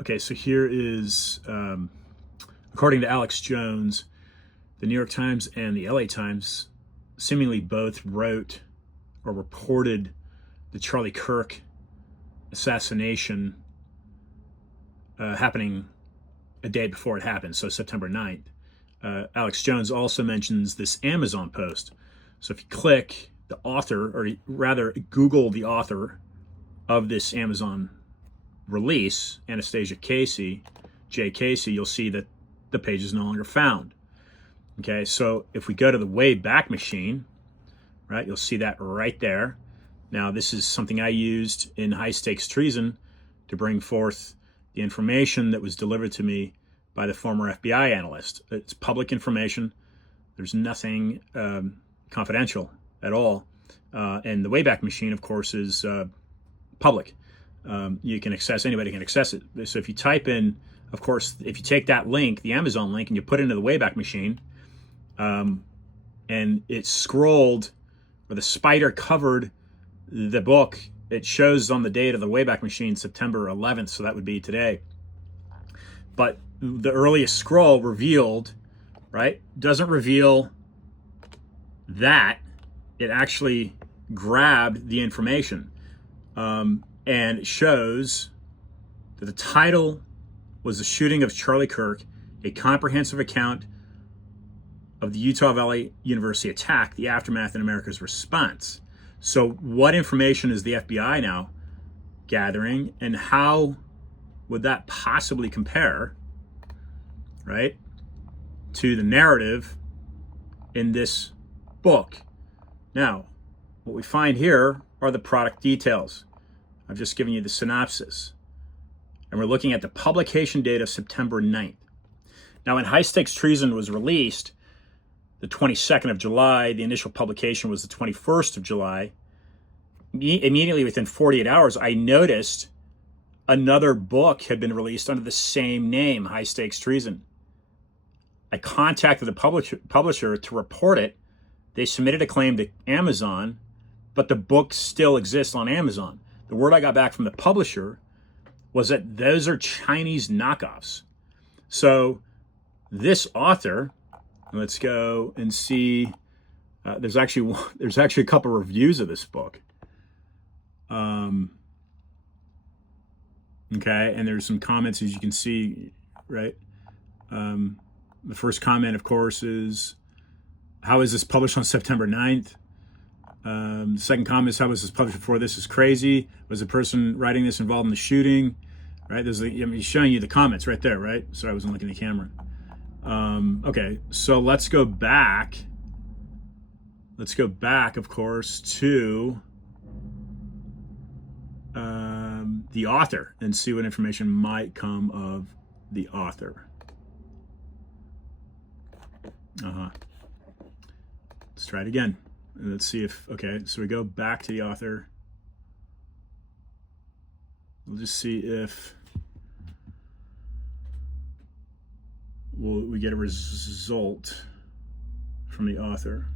Okay, so here is, according to Alex Jones, the New York Times and the LA Times seemingly both wrote or reported the Charlie Kirk assassination happening a day before it happened, so September 9th. Alex Jones also mentions this Amazon post. So if you click the author, or rather Google the author of this Amazon release, Anastasia Casey, J. Casey, you'll see that the page is no longer found. Okay, so if we go to the Wayback Machine, right, you'll see that right there. Now, this is something I used in High Stakes Treason to bring forth the information that was delivered to me by the former FBI analyst. It's public information. There's nothing confidential at all. And the Wayback Machine, of course, is public. You can access, anybody can access it. So if you type in, of course, if you take that link, the Amazon link, and you put it into the Wayback Machine, and it's scrolled, or the spider covered the book, it shows on the date of the Wayback Machine, September 11th, so that would be today. But the earliest scroll revealed, right, doesn't reveal that. It actually grabbed the information. And it shows that the title was The Shooting of Charlie Kirk, a comprehensive account of the Utah Valley University attack, the aftermath, and America's response. So what information is the FBI now gathering, and how would that possibly compare, right, to the narrative in this book? Now, what we find here are the product details. I've just given you the synopsis. And we're looking at the publication date of September 9th. Now, when High Stakes Treason was released, the 22nd of July, the initial publication was the 21st of July. Immediately within 48 hours, I noticed another book had been released under the same name, High Stakes Treason. I contacted the publisher to report it. They submitted a claim to Amazon, but the book still exists on Amazon. The word I got back from the publisher was that those are Chinese knockoffs. So this author, let's go and see, there's actually a couple reviews of this book. Okay, and there's some comments, as you can see, right? The first comment, of course, is, how is this published on September 9th? The second comment is, how was this published before? This is crazy. Was the person writing this involved in the shooting? Right, I'm showing you the comments right there, right? Sorry, I wasn't looking at the camera. Okay, so let's go back. Let's go back, of course, to the author and see what information might come of the author. Let's try it again. Let's see if, okay, so we go back to the author. We'll just see if we get a result from the author.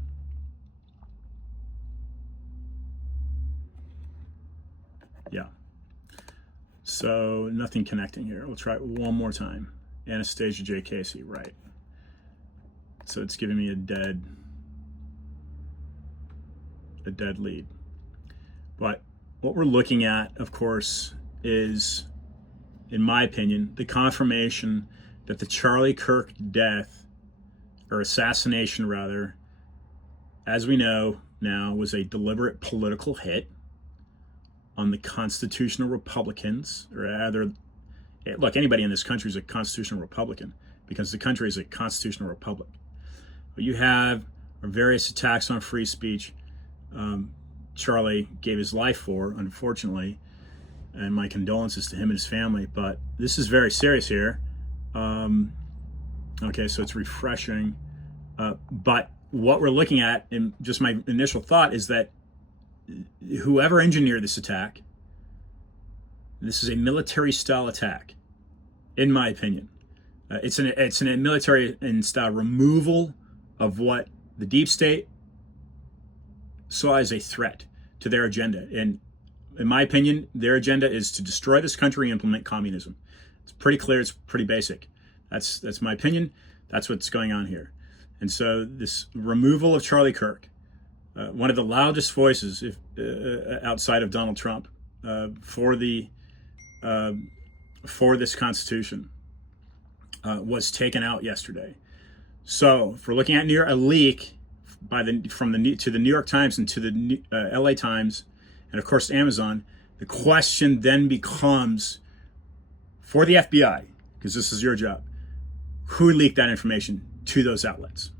Yeah. So nothing connecting here. We'll try it one more time. Anastasia J. Casey, right. So it's giving me a dead lead. But what we're looking at, of course, is, in my opinion, the confirmation that the Charlie Kirk death, or assassination rather, as we know now, was a deliberate political hit on the constitutional Republicans, or rather, look, anybody in this country is a constitutional Republican because the country is a constitutional republic. What you have are various attacks on free speech. Charlie gave his life for, unfortunately, and my condolences to him and his family, but this is very serious here. Okay, so it's refreshing. But what we're looking at, and just my initial thought, is that whoever engineered this attack, this is a military-style attack, in my opinion. It's a military-style removal of what the deep state saw as a threat to their agenda. And in my opinion, their agenda is to destroy this country and implement communism. It's pretty clear. It's pretty basic. That's my opinion. That's what's going on here. And so this removal of Charlie Kirk, one of the loudest voices outside of Donald Trump for this Constitution, was taken out yesterday. So if we're looking at a leak to the New York Times and to the LA Times, and of course Amazon, the question then becomes for the FBI, because this is your job, who leaked that information to those outlets?